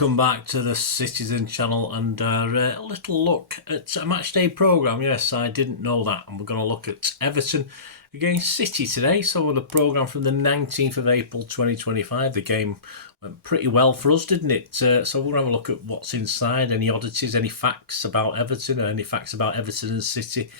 welcome back to the Citizen channel and a little look at a matchday programme. Yes, I didn't know that, and we're going to look at Everton against City today. So the programme from the 19th of April 2025. The game went pretty well for us, didn't it? So we're going to have a look at what's inside, any oddities, any facts about Everton, or any facts about Everton and City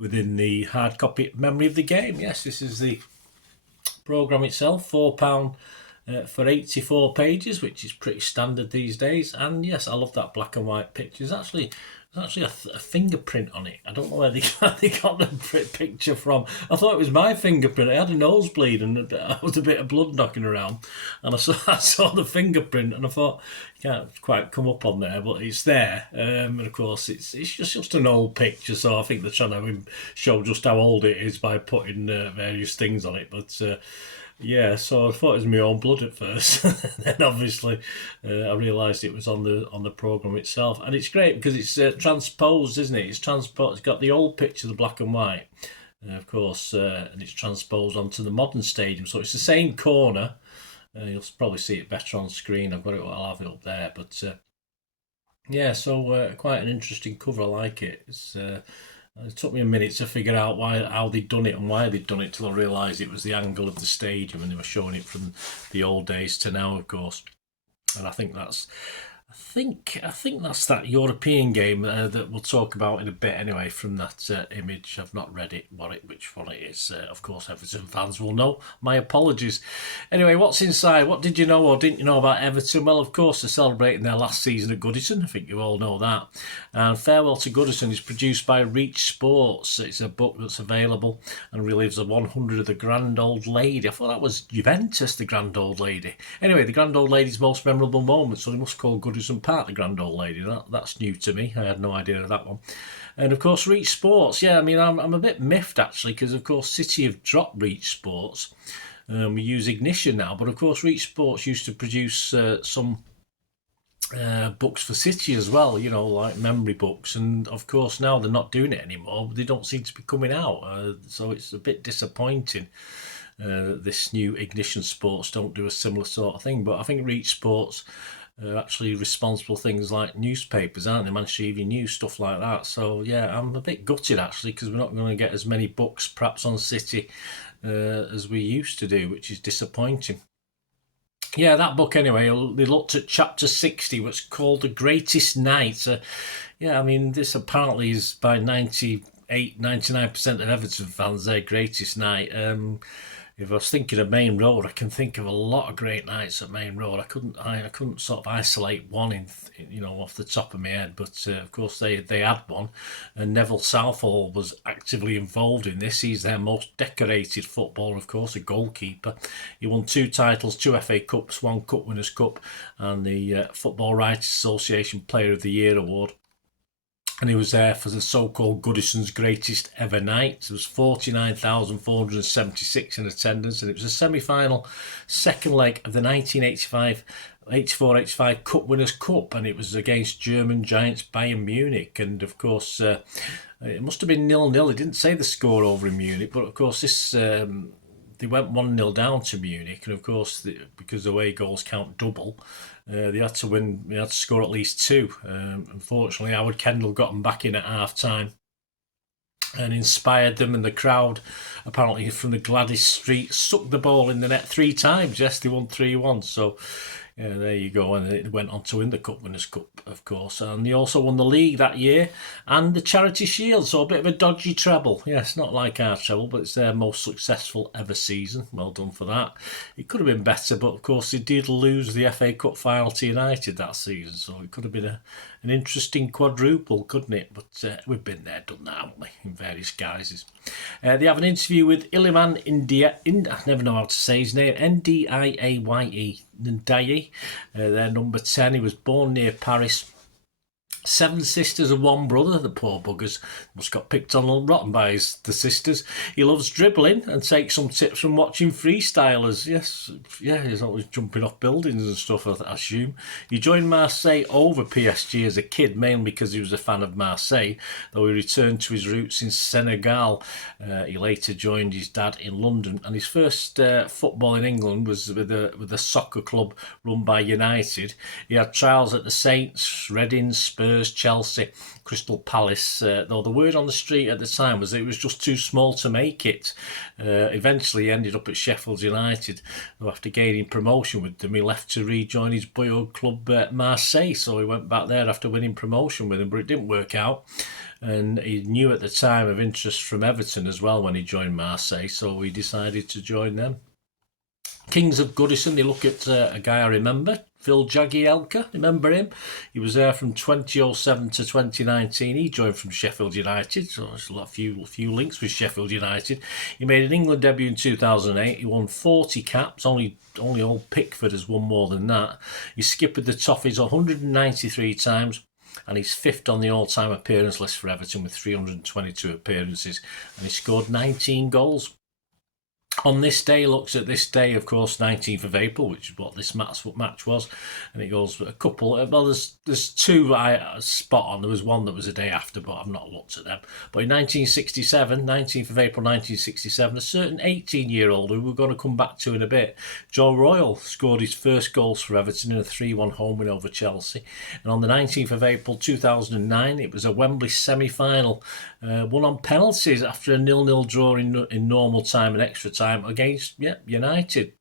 within the hard copy memory of the game. Yes, this is the programme itself, £4 for 84 pages, which is pretty standard these days. And yes, I love that black and white picture. There's actually a fingerprint on it. I don't know where they got the picture from. I thought it was my fingerprint. I had a nosebleed and there was a bit of blood knocking around, and I saw the fingerprint, and I thought, can't quite come up on there, but it's there. And of course, it's just an old picture, so I think they're trying to show just how old it is by putting various things on it. But yeah, so I thought it was my own blood at first. Then obviously I realised it was on the programme itself. And it's great because it's transposed, isn't it? It's transposed. It's got the old picture, the black and white, of course, and it's transposed onto the modern stadium. So it's the same corner. You'll probably see it better on screen. I'll have it up there. But yeah, so quite an interesting cover. I like it. It took me a minute to figure out how they'd done it and why they'd done it, till I realised it was the angle of the stadium and they were showing it from the old days to now, of course. And I think that's that European game that we'll talk about in a bit anyway, from that image. I've not read it, which one it is. Of course, Everton fans will know. My apologies. Anyway, what's inside? What did you know or didn't you know about Everton? Well, of course, they're celebrating their last season at Goodison. I think you all know that. And Farewell to Goodison is produced by Reach Sports. It's a book that's available and relives the 100 of the Grand Old Lady. I thought that was Juventus, the Grand Old Lady. Anyway, the Grand Old Lady's most memorable moments, so they must call Goodison Park the Grand Old Lady. That's new to me. I had no idea of that one. And of course, Reach Sports. Yeah, I mean, I'm a bit miffed actually, because of course City have dropped Reach Sports. We use Ignition now, but of course Reach Sports used to produce some books for City as well, you know, like memory books, and of course now they're not doing it anymore. They don't seem to be coming out, so it's a bit disappointing. This new Ignition Sports don't do a similar sort of thing, but I think Reach Sports are actually responsible for things like newspapers, aren't they? Manchester Evening News, stuff like that. So yeah, I'm a bit gutted actually, because we're not going to get as many books perhaps on City as we used to do, which is disappointing. Yeah, that book anyway, they looked at chapter 60, which is called The Greatest Night. Yeah, I mean, this apparently is by 99% of Everton fans their greatest night. If I was thinking of Main Road, I can think of a lot of great nights at Main Road. I couldn't sort of isolate one off the top of my head, but of course they had one, and Neville Southall was actively involved in this. He's their most decorated footballer, of course, a goalkeeper. He won 2 titles, 2 FA Cups, 1 Cup Winners' Cup, and the Football Writers Association Player of the Year award. And he was there for the so-called Goodison's greatest ever night. There was 49,476 in attendance, and it was a semi-final second leg of the 1984-85 Cup Winners' Cup, and it was against German giants Bayern Munich. And of course, it must have been 0-0. It didn't say the score over in Munich, but of course this they went 1-0 down to Munich, and of course because away goals count double, they had to win. They had to score at least 2. Unfortunately, Howard Kendall got them back in at half time and inspired them, and the crowd, apparently from the Gladys Street, sucked the ball in the net 3 times. Yes, they won 3-1. So yeah, there you go. And it went on to win the Cup Winners' Cup, of course. And they also won the league that year and the Charity Shield. So a bit of a dodgy treble. Yes, not like our treble, but it's their most successful ever season. Well done for that. It could have been better, but of course they did lose the FA Cup final to United that season. So it could have been an interesting quadruple, couldn't it? But we've been there, done that, haven't we, in various guises. They have an interview with Iliman India. I never know how to say his name. Ndiaye. Ndiaye. They're number 10. He was born near Paris. 7 sisters and 1 brother, the poor buggers. Must got picked on rotten by the sisters. He loves dribbling and takes some tips from watching freestylers. Yes, yeah, he's always jumping off buildings and stuff, I assume. He joined Marseille over PSG as a kid, mainly because he was a fan of Marseille, though he returned to his roots in Senegal. He later joined his dad in London, and his first football in England was with a soccer club run by United. He had trials at the Saints, Reading, Spurs, Chelsea, Crystal Palace, though the word on the street at the time was that it was just too small to make it. Eventually he ended up at Sheffield United, though after gaining promotion with them he left to rejoin his boyhood club Marseille, so he went back there after winning promotion with them, but it didn't work out. And he knew at the time of interest from Everton as well when he joined Marseille, so he decided to join them. Kings of Goodison, they look at a guy I remember, Phil Jagielka, remember him? He was there from 2007 to 2019. He joined from Sheffield United, so there's a few links with Sheffield United. He made an England debut in 2008. He won 40 caps, only old Pickford has won more than that. He skippered the Toffees 193 times, and he's 5th on the all-time appearance list for Everton with 322 appearances, and he scored 19 goals. On this day, looks at this day, of course, 19th of April, which is what this match was, and it goes a couple. Well, there's 2 I spot on. There was one that was a day after, but I've not looked at them. But in 1967, 19th of April 1967, a certain 18-year-old who we're going to come back to in a bit, Joe Royle, scored his first goals for Everton in a 3-1 home win over Chelsea. And on the 19th of April 2009, it was a Wembley semi-final, won on penalties after a 0-0 draw in normal time and extra time against United.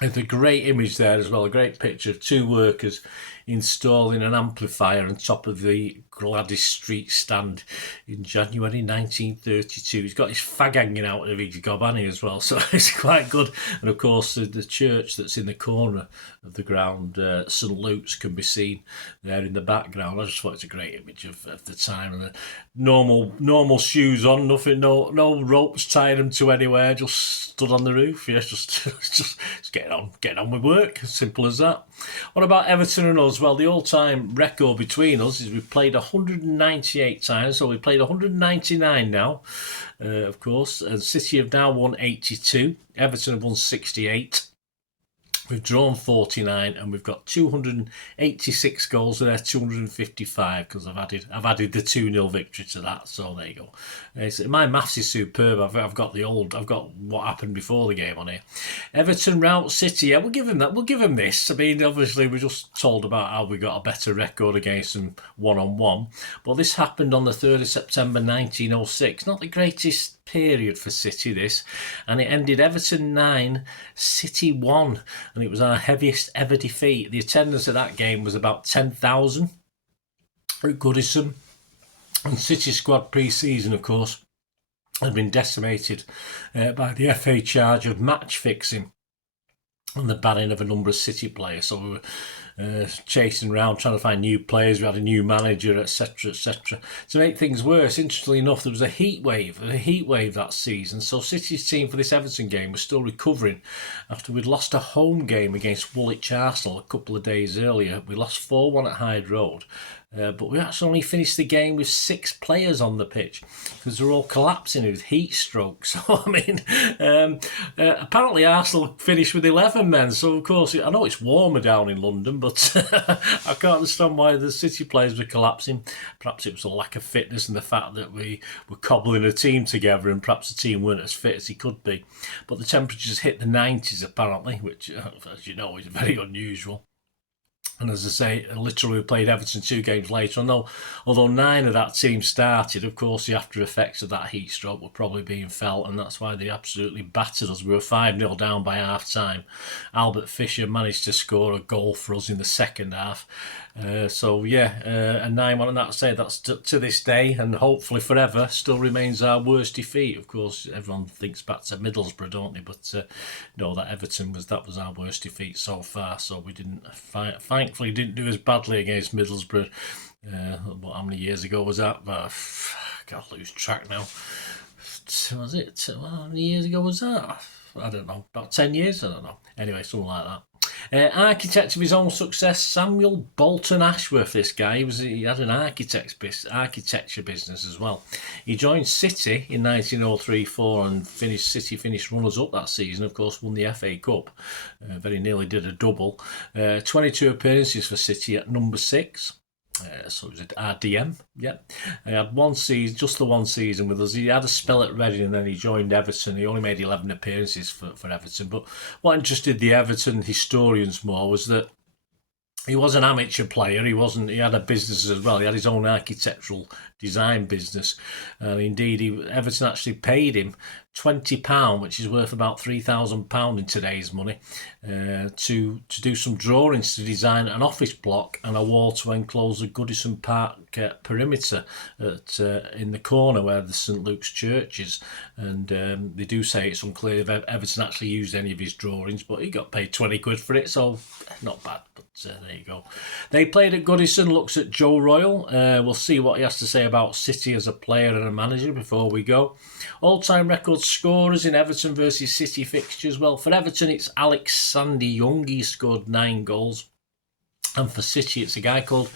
There's a great image there as well, a great picture of 2 workers installing an amplifier on top of the Gladys Street stand in January 1932. He's got his fag hanging out of his gob, hasn't he, as well, so it's quite good. And of course the church that's in the corner of the ground, St Luke's, can be seen there in the background. I just thought it's a great image of the time, and the normal shoes on, nothing, no ropes tying them to anywhere, just stood on the roof. Yeah, just getting on with work, simple as that. What about Everton and us? Well, the all-time record between us is we've played 198 times, so we've played 199 now, of course. And City have now won 82. Everton have won 68. We've drawn 49, and we've got 286 goals, and they're 255 because I've added the 2-0 victory to that. So there you go. My maths is superb. I've got what happened before the game on here. Everton rout City. Yeah, we'll give them that. We'll give them this. I mean, obviously we're just told about how we got a better record against them 1-on-1, but this happened on the 3rd of September 1906. Not the greatest period for City, this, and it ended Everton 9, City 1, and it was our heaviest ever defeat. The attendance at that game was about 10,000 at Goodison, and City squad pre-season, of course, had been decimated by the FA charge of match fixing and the banning of a number of City players. So we were chasing around trying to find new players. We had a new manager, etc., etc. To make things worse, interestingly enough, there was a heat wave that season. So City's team for this Everton game was still recovering after we'd lost a home game against Woolwich Arsenal a couple of days earlier. We lost 4-1 at Hyde Road. But we actually only finished the game with 6 players on the pitch because they're all collapsing with heat stroke. So, I mean, apparently Arsenal finished with 11 men. So, of course, I know it's warmer down in London, but I can't understand why the City players were collapsing. Perhaps it was a lack of fitness and the fact that we were cobbling a team together and perhaps the team weren't as fit as he could be. But the temperatures hit the 90s, apparently, which, as you know, is very unusual. And as I say, literally we played Everton 2 games later. Although 9 of that team started, of course, the after effects of that heat stroke were probably being felt, and that's why they absolutely battered us. We were 5-0 down by half-time. Albert Fisher managed to score a goal for us in the second half. A 9-1, and that's to this day, and hopefully forever, still remains our worst defeat. Of course, everyone thinks back to Middlesbrough, don't they? But no, that Everton was our worst defeat so far. So we thankfully didn't do as badly against Middlesbrough. How many years ago was that? I can't lose track now. Was it? How many years ago was that? I don't know. About 10 years? I don't know. Anyway, something like that. Architect of his own success, Samuel Bolton Ashworth. This guy he had an architecture business as well. He joined City in 1903-04 and City finished runners up that season. Of course, won the FA Cup. Very nearly did a double. 22 appearances for City at number 6. So it was at RDM, yeah. He had one season, just the one season with us. He had a spell at Reading and then he joined Everton. He only made 11 appearances for Everton. But what interested the Everton historians more was that he was an amateur player. He had a business as well. He had his own architectural design business. And indeed, Everton actually paid him £20, which is worth about £3,000 in today's money, to do some drawings to design an office block and a wall to enclose the Goodison Park perimeter in the corner where the St Luke's Church is. And they do say it's unclear if Everton actually used any of his drawings, but he got paid 20 quid for it, so not bad. But there you go. They played at Goodison. Looks at Joe Royle. We'll see what he has to say about City as a player and a manager before we go. All-time record scorers in Everton versus City fixtures. Well, for Everton, it's Alexander Young. He scored 9 goals. And for City, it's a guy called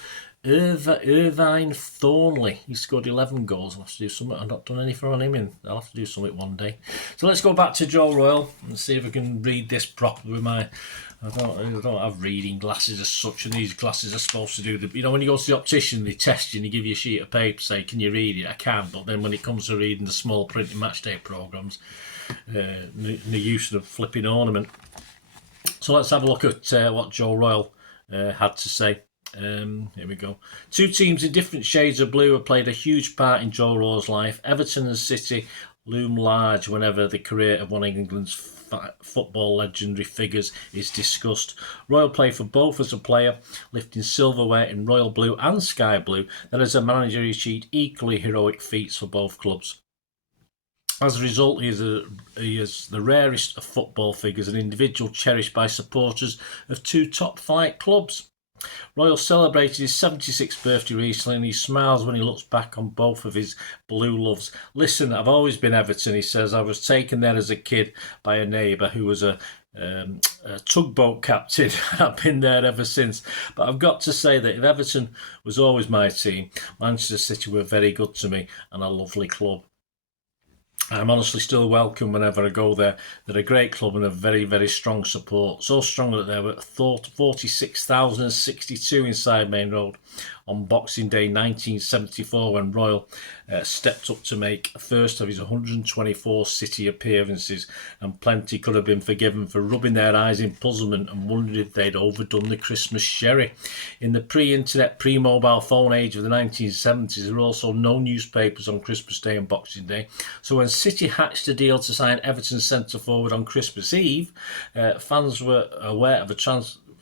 Irvine Thornley. He scored 11 goals. I'll have to do something. I've not done anything on him, and I'll have to do something one day. So let's go back to Joe Royle and see if I can read this properly with my... I don't have reading glasses as such, and these glasses are supposed to do the... when you go to the optician, they test you and they give you a sheet of paper, say, can you read it? I can, but then when it comes to reading the small print in matchday programmes, the use of the flipping ornament. So let's have a look at what Joe Royle had to say. Here we go. 2 teams in different shades of blue have played a huge part in Joe Royle's life. Everton and City loom large whenever the career of one of England's football legendary figures is discussed. Royle played for both as a player, lifting silverware in royal blue and sky blue. Then as a manager, he achieved equally heroic feats for both clubs. As a result, he is the rarest of football figures, an individual cherished by supporters of 2 top-flight clubs. Royle celebrated his 76th birthday recently and he smiles when he looks back on both of his blue loves. Listen, I've always been Everton, he says. I was taken there as a kid by a neighbour who was a tugboat captain. I've been there ever since. But I've got to say that if Everton was always my team, Manchester City were very good to me and a lovely club. I'm honestly still welcome whenever I go there. They're a great club and a very, very strong support. So strong that there were 46,062 inside Main Road on Boxing Day 1974 when Royle stepped up to make a first of his 124 City appearances, and plenty could have been forgiven for rubbing their eyes in puzzlement and wondering if they'd overdone the Christmas sherry. In the pre-internet, pre-mobile phone age of the 1970s, there were also no newspapers on Christmas Day and Boxing Day. So when City hatched a deal to sign Everton centre forward on Christmas Eve, fans were aware of a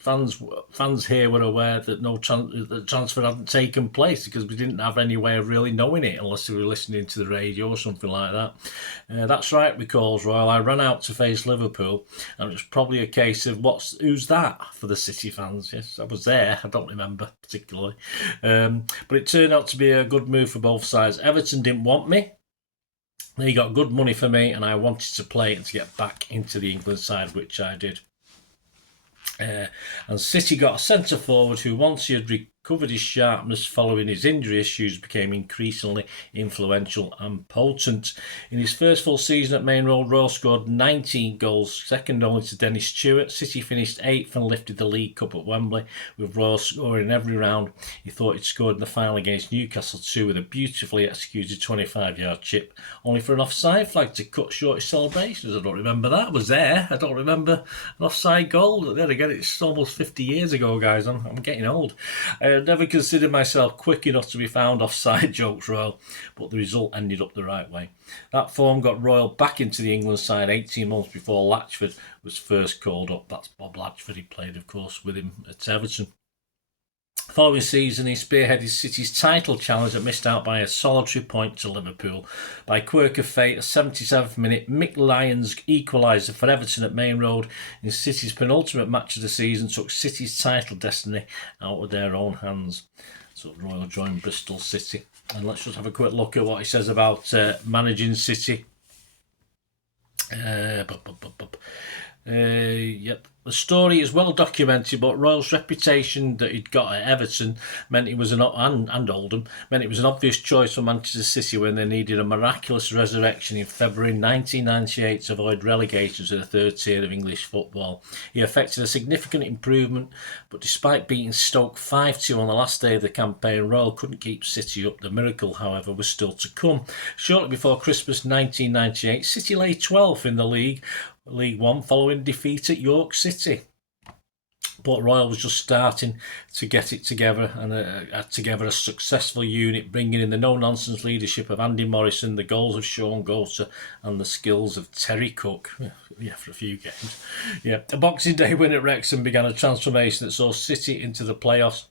Fans here were aware that the transfer hadn't taken place because we didn't have any way of really knowing it unless we were listening to the radio or something like that. That's right, recalls Royle. I ran out to face Liverpool and it was probably a case of who's that for the City fans. Yes, I was there. I don't remember particularly. But it turned out to be a good move for both sides. Everton didn't want me. They got good money for me and I wanted to play and to get back into the England side, which I did. And City got a centre forward who, once he had recovered his sharpness following his injury issues, became increasingly influential and potent. In his first full season at Main Road, Royle scored 19 goals, second only to Dennis Stewart. City finished 8th and lifted the League Cup at Wembley, with Royle scoring every round he thought he'd scored in the final against Newcastle 2 with a beautifully executed 25-yard chip, only for an offside flag to cut short his celebrations. I don't remember that. I was there. I don't remember an offside goal. There again, it's almost 50 years ago, guys. I'm getting old. I never considered myself quick enough to be found offside, jokes Royle, but the result ended up the right way. That form got Royle back into the England side 18 months before Latchford was first called up. That's Bob Latchford. He played, of course, with him at Everton. Following season, he spearheaded City's title challenge that missed out by a solitary point to Liverpool. By quirk of fate, a 77th minute Mick Lyons equaliser for Everton at Main Road in City's penultimate match of the season took City's title destiny out of their own hands. So Royle joined Bristol City. And let's just have a quick look at what he says about managing City. Yep. The story is well documented, but Royle's reputation that he'd got at Everton meant he was and Oldham meant it was an obvious choice for Manchester City when they needed a miraculous resurrection in February 1998 to avoid relegation to the third tier of English football. He effected a significant improvement, but despite beating Stoke 5-2 on the last day of the campaign, Royle couldn't keep City up. The miracle, however, was still to come. Shortly before Christmas 1998, City lay 12th in the League One following defeat at York City. But Royle was just starting to get it together and had together a successful unit, bringing in the no-nonsense leadership of Andy Morrison, the goals of Sean Gota and the skills of Terry Cook. Yeah, for a few games. Yeah, a Boxing Day win at Wrexham began a transformation that saw City into the playoffs.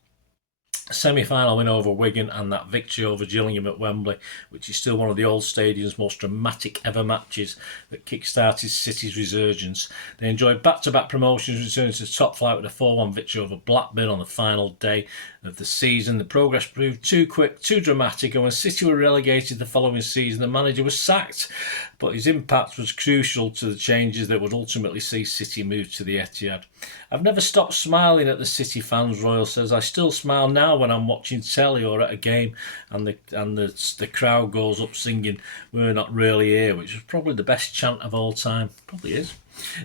A semi-final win over Wigan and that victory over Gillingham at Wembley, which is still one of the old stadium's most dramatic ever matches that kick-started City's resurgence. They enjoyed back-to-back promotions, returning to the top flight with a 4-1 victory over Blackburn on the final day of the season. The progress proved too quick, too dramatic, and when City were relegated the following season, the manager was sacked, but his impact was crucial to the changes that would ultimately see City move to the Etihad. I've never stopped smiling at the City fans, Royle says. I still smile now when I'm watching telly or at a game and the crowd goes up singing "We're Not Really Here," which is probably the best chant of all time. Probably is.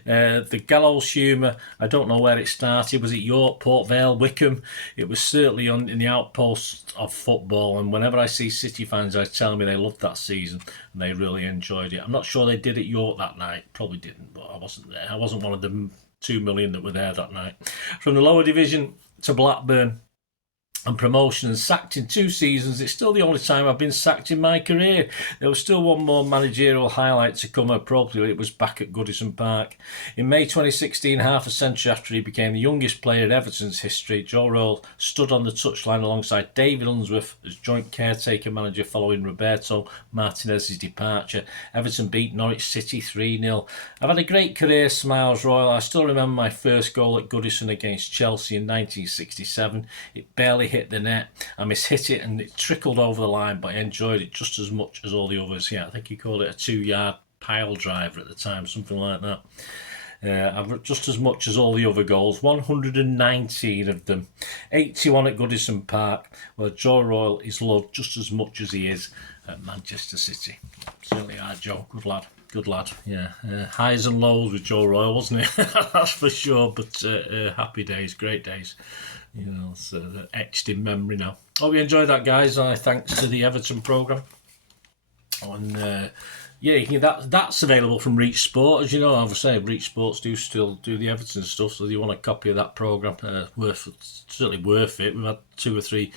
The gallows humour, I don't know where it started. Was it York, Port Vale, Wickham? It was certainly in the outposts of football, and whenever I see City fans, they tell me they loved that season and they really enjoyed it. I'm not sure they did at York that night. Probably didn't, but I wasn't there. I wasn't one of the 2 million that were there that night. From the lower division to Blackburn and promotion and sacked in 2 seasons, it's still the only time I've been sacked in my career. There was still one more managerial highlight to come. Appropriately, it was back at Goodison Park. In May 2016, half a century after he became the youngest player in Everton's history, Joe Royle stood on the touchline alongside David Unsworth as joint caretaker manager following Roberto Martinez's departure. Everton beat Norwich City 3-0. I've had a great career, smiles Royle. I still remember my first goal at Goodison against Chelsea in 1967. It barely hit the net. I mishit it and it trickled over the line, but I enjoyed it just as much as all the others. Yeah, I think he called it a 2-yard pile driver at the time, something like that. I've just as much as all the other goals, 119 of them, 81 at Goodison Park, where Joe Royle is loved just as much as he is at Manchester City. Certainly are, Joe. Good lad. Good lad, yeah. Highs and lows with Joe Royle, wasn't it? That's for sure, but happy days, great days. You know, it's etched in memory now. Hope you enjoyed that, guys. Thanks to the Everton programme. And yeah, that's available from Reach Sport. As you know, obviously, Reach Sports do still do the Everton stuff, so if you want a copy of that programme, certainly worth it. We've had 2 or 3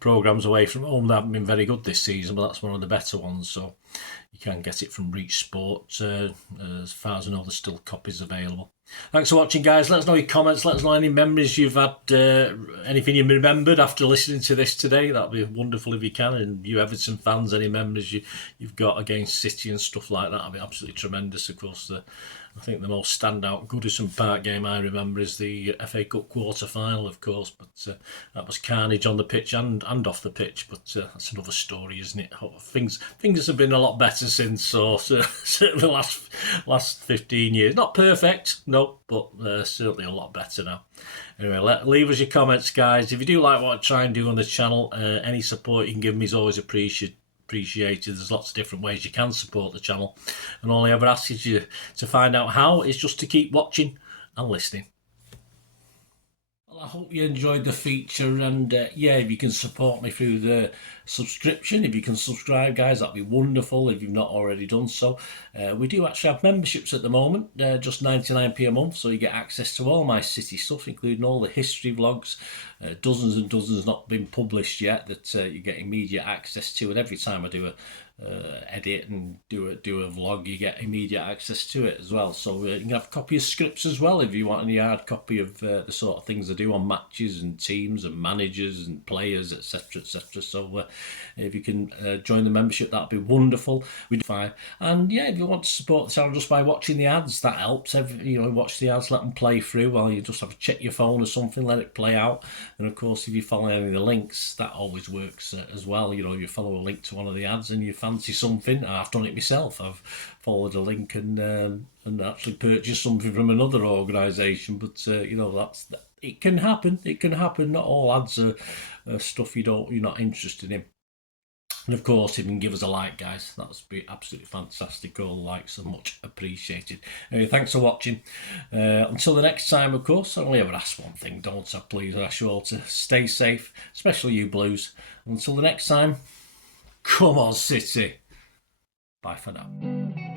programmes away from home that haven't been very good this season, but that's one of the better ones, so you can get it from Reach Sport. As far as I know, there's still copies available. Thanks for watching, guys. Let us know your comments. Let us know any memories you've had, anything you remembered after listening to this today. That'd be wonderful if you can. And you Everton fans, any memories you've got against City and stuff like that, that'd be absolutely tremendous. Of course, I think the most standout Goodison Park game I remember is the FA Cup quarter-final, of course, but that was carnage on the pitch and off the pitch, but that's another story, isn't it? Things have been a lot better since, so certainly the last 15 years. Not perfect, no, but certainly a lot better now. Anyway, leave us your comments, guys. If you do like what I try and do on the channel, any support you can give me is always appreciated. There's lots of different ways you can support the channel, and all I ever ask you to find out how is just to keep watching and listening. Well, I hope you enjoyed the feature, and yeah, if you can support me through the subscription, if you can subscribe, guys, that'd be wonderful if you've not already done so. We do actually have memberships at the moment, just 99p a month, so you get access to all my City stuff, including all the history vlogs, dozens and dozens not been published yet that you get immediate access to, and every time I do a edit and do a vlog, you get immediate access to it as well. So you can have a copy of scripts as well if you want any hard copy of the sort of things I do on matches and teams and managers and players, etc, etc. So If you can join the membership, that'd be wonderful. We do fine. And yeah, if you want to support the channel just by watching the ads, that helps. Watch the ads, let them play through while you just have to check your phone or something, let it play out. And of course, if you follow any of the links, that always works as well. If you follow a link to one of the ads and you fancy something, I've done it myself. I've followed a link and actually purchased something from another organisation. But it can happen. It can happen. Not all ads are stuff you're not interested in. And of course, if you can give us a like, guys, that would be absolutely fantastic. All likes are much appreciated. Anyway, thanks for watching. Until the next time, of course, I only ever ask one thing, don't I? Please ask you all to stay safe, especially you Blues. Until the next time, come on, City. Bye for now.